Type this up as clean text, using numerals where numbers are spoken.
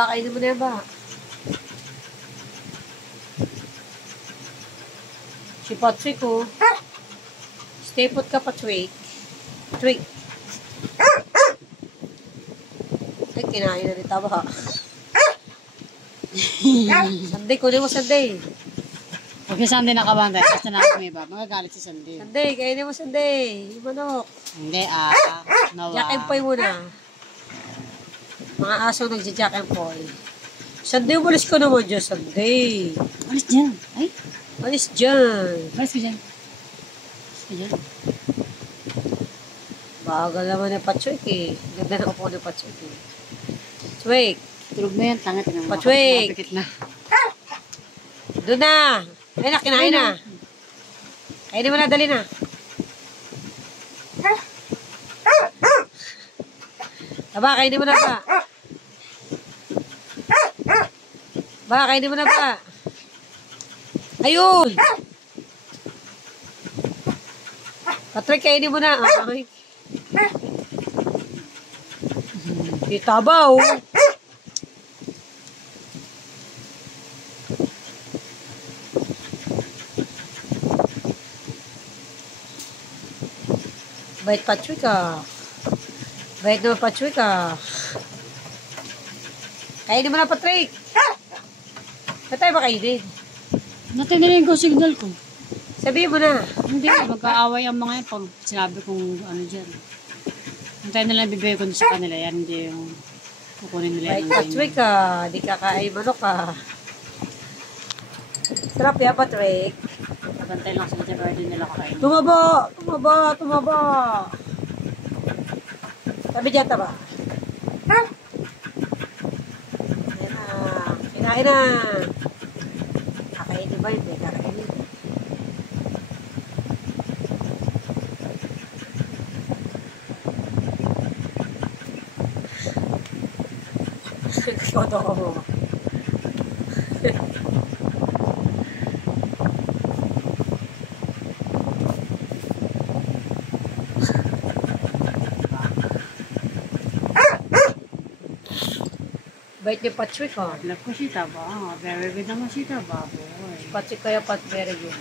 Baka kainin mo na yan ba? Si Patrick ko. Stay put ka, Patrick. Patrick. Ay, kinain na nita ba? Sunday, kunin mo Sunday. Huwag yung Sunday nakabantay. Basta na ako may iba. Magagalit si Sunday. Sunday, kainin mo Sunday. Yung manok. Hindi, nawa. Jack and Poy muna. Mga aso nagja-Jack and Poy. Sunday, umalis ko naman dyan, Sunday. Alis dyan. Ay, Alis dyan. alis ko dyan. Alis ko dyan. Bagal naman ni Patrick eh. Ganda na upo ni Patrick eh. Patrick. Tulog na yan. Tangit. Patrick. Napikit na. Doon na. Ayun na, kinain na. Kainin mo na, dali na. Aba, kainin mo na ba? Ba, kainin mo na ba? Ayun! Patrick, kainin mo na. Ay. Kita ba, oh? Bait Patrick ah. Bait naman Patrick ah. Kainin mo na, Patrick. Ba't tayo ba kainin? Natinilin ko signal ko. Sabihin mo na. Hindi, magkaaway ang mga yan pag sinabi kong ano dyan. Antayin nila bibigay ko sa kanila yan. Hindi yung kukunin nila Bait yung Patrick ah. Di ka kain manok ah. Sarap ya, Patrick. Pagantay lang sila sa garden nila kakain. Tumaba! Tumaba! Tumaba! Sabi dyan, taba. Ayan na. Kinain na. Kakainin ba yun? Kakainin. Koto ko mo. Bait ni Patrick, ha? Love ko si Taba. Very good naman si Taba, boy. Patrick kaya very good.